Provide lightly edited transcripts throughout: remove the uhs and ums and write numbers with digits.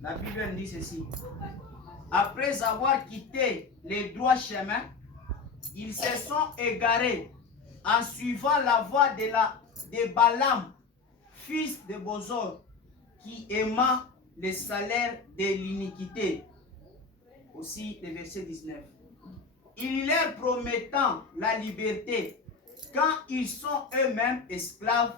La Bible dit ceci. Après avoir quitté les droits chemins, ils se sont égarés en suivant la voie de Balaam, fils de Bosor, qui aima le salaire de l'iniquité. Aussi le verset 19. Il leur promettant la liberté quand ils sont eux-mêmes esclaves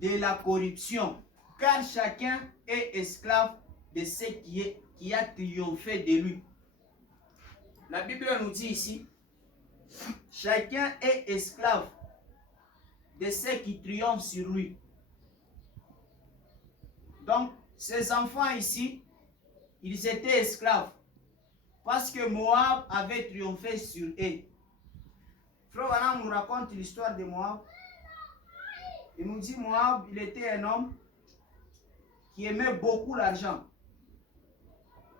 de la corruption, car chacun est esclave de ce qui a triomphé de lui. La Bible nous dit ici, chacun est esclave de ce qui triomphe sur lui. Donc, ces enfants ici, ils étaient esclaves parce que Moab avait triomphé sur eux. Frère Branham nous raconte l'histoire de Moab. Il nous dit Moab, il était un homme qui aimait beaucoup l'argent.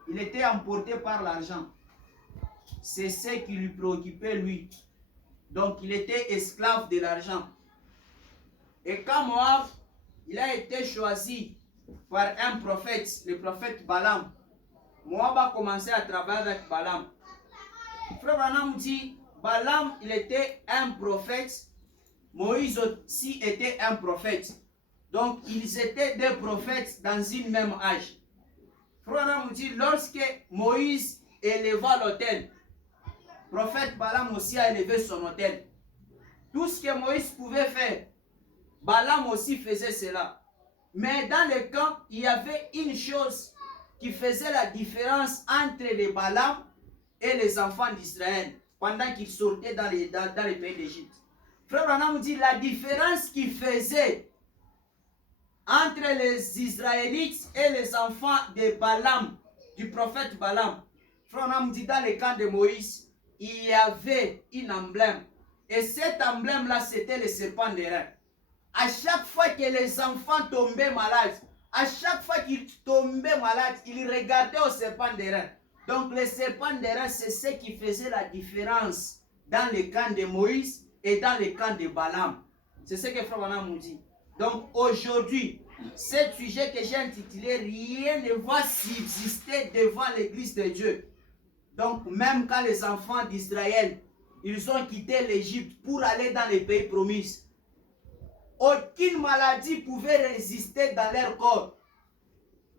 Il était emporté par l'argent. C'est ce qui lui préoccupait lui. Donc il était esclave de l'argent. Et quand Moab, il a été choisi par un prophète, le prophète Balaam, Moab a commencé à travailler avec Balaam. Frère Branham dit, Balaam, il était un prophète, Moïse aussi était un prophète. Donc ils étaient des prophètes dans une même âge. Frère Branham dit, lorsque Moïse éleva l'autel, le prophète Balaam aussi a élevé son autel. Tout ce que Moïse pouvait faire, Balaam aussi faisait cela. Mais dans le camp, il y avait une chose qui faisait la différence entre les Balaam et les enfants d'Israël pendant qu'ils sortaient dans les pays d'Égypte. Frère Branham dit la différence qu'il faisait entre les Israélites et les enfants de Balaam, du prophète Balaam. Frère Branham dit dans le camp de Moïse, il y avait une emblème. Et cet emblème-là, c'était le serpent d'airain. À chaque fois que les enfants tombaient malades, à chaque fois qu'ils tombaient malades, ils regardaient au serpent d'airain. Donc le serpent d'airain, c'est ce qui faisait la différence dans le camp de Moïse et dans le camp de Balaam. C'est ce que Frère Branham nous dit. Donc aujourd'hui, ce sujet que j'ai intitulé « Rien ne va subsister devant l'église de Dieu ». Donc même quand les enfants d'Israël, ils ont quitté l'Égypte pour aller dans les pays promis, aucune maladie pouvait résister dans leur corps.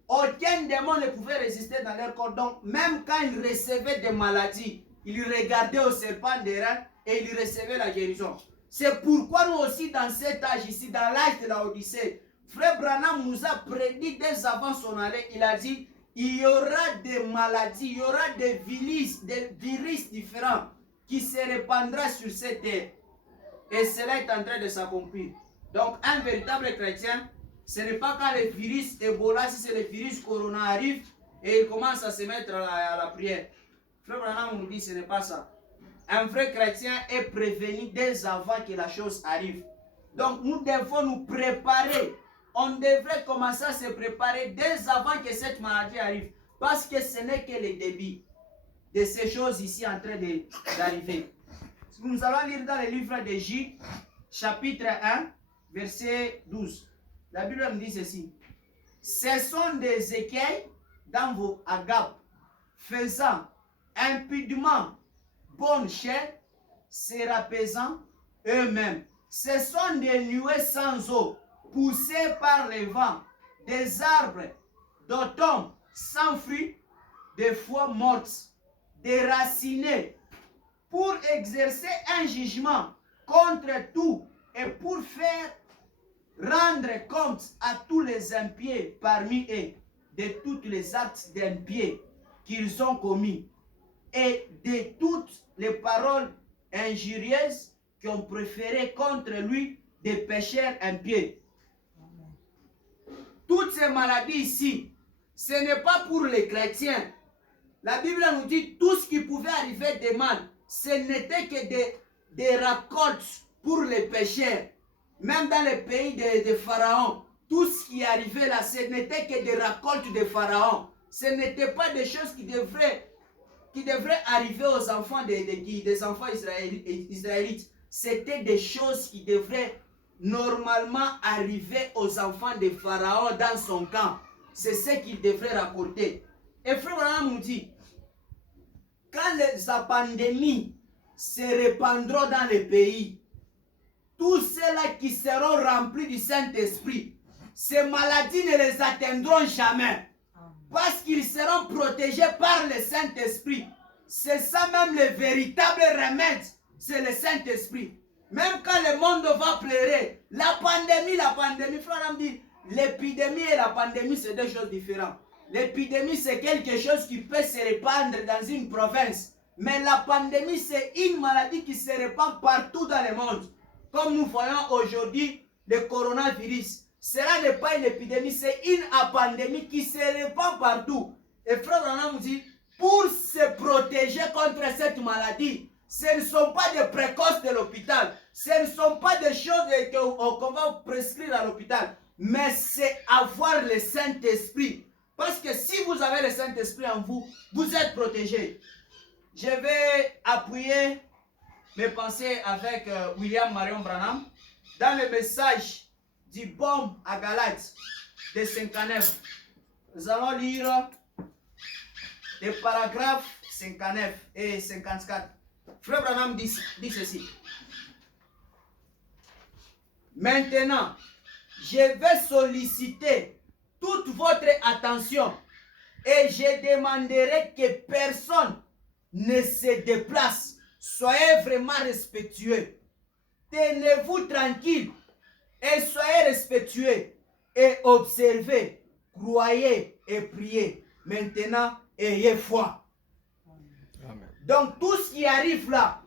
Aucun démon ne pouvait résister dans leur corps. Donc, même quand ils recevaient des maladies, ils regardaient au serpent d'airain et ils recevaient la guérison. C'est pourquoi nous aussi, dans cet âge ici, dans l'âge de la Odyssée, Frère Branham nous a prédit dès avant son année, il a dit, il y aura des maladies, il y aura des virus différents qui se répandront sur cette terre. Et cela est en train de s'accomplir. Donc, un véritable chrétien, ce n'est pas quand le virus Ebola, si c'est le virus Corona arrive et il commence à se mettre à la prière. Frère Branham nous dit ce n'est pas ça. Un vrai chrétien est prévenu dès avant que la chose arrive. Donc, nous devons nous préparer. On devrait commencer à se préparer dès avant que cette maladie arrive. Parce que ce n'est que le début de ces choses ici en train d'arriver. Nous allons lire dans le livre de J, chapitre 1, verset 12. La Bible me dit ceci. Ce sont des écueils dans vos agapes, faisant impudemment bonne chair, se rapaisant eux-mêmes. Ce sont des nuées sans eau, poussées par les vents, des arbres d'automne sans fruits, des fois mortes, déracinées, pour exercer un jugement contre tout et pour faire rendre compte à tous les impies parmi eux de tous les actes d'impies qu'ils ont commis et de toutes les paroles injurieuses qui ont préféré contre lui des pécheurs impies. Toutes ces maladies ici, ce n'est pas pour les chrétiens. La Bible nous dit tout ce qui pouvait arriver de mal, ce n'était que des récoltes pour les pécheurs. Même dans le pays de Pharaon, tout ce qui arrivait là, ce n'était que des récoltes de Pharaon. Ce n'était pas des choses qui devraient arriver aux enfants des enfants israélites. C'était des choses qui devraient normalement arriver aux enfants de Pharaon dans son camp. c'est ce qu'il devrait rapporter. Et frère Branham nous dit, quand les pandémies se répandront dans les pays, tous ceux-là qui seront remplis du Saint-Esprit, ces maladies ne les atteindront jamais. Parce qu'ils seront protégés par le Saint-Esprit. C'est ça même le véritable remède, c'est le Saint-Esprit. Même quand le monde va pleurer, la pandémie, frère me dit, l'épidémie et la pandémie, c'est deux choses différentes. L'épidémie, c'est quelque chose qui peut se répandre dans une province. Mais la pandémie, c'est une maladie qui se répand partout dans le monde. Comme nous voyons aujourd'hui le coronavirus. Cela n'est pas une épidémie, c'est une pandémie qui se répand partout. Et frère Branham nous dit, pour se protéger contre cette maladie, ce ne sont pas des précoces de l'hôpital. Ce ne sont pas des choses qu'on va prescrire à l'hôpital. Mais c'est avoir le Saint-Esprit. Parce que si vous avez le Saint-Esprit en vous, vous êtes protégé. Je vais appuyer mes pensées avec William Marion Branham dans le message du baume à Galates de 59. Nous allons lire les paragraphes 59 et 54. Frère Branham dit ceci. Maintenant, je vais solliciter toute votre attention et je demanderai que personne ne se déplace. Soyez vraiment respectueux. Tenez-vous tranquille et soyez respectueux et observez, croyez et priez. Maintenant, ayez foi. Amen. Donc tout ce qui arrive là,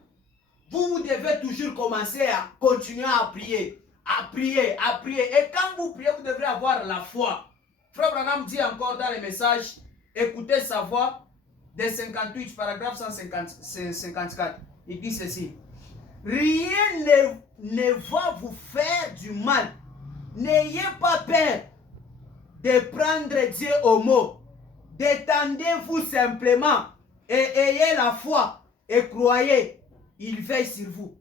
vous devez toujours commencer à continuer à prier. À prier, à prier. Et quand vous priez, vous devrez avoir la foi. Frère Branham dit encore dans le message, écoutez sa voix, des 58, paragraphe 154. Il dit ceci. Rien ne va vous faire du mal. N'ayez pas peur de prendre Dieu au mot. Détendez-vous simplement et ayez la foi et croyez, il veille sur vous.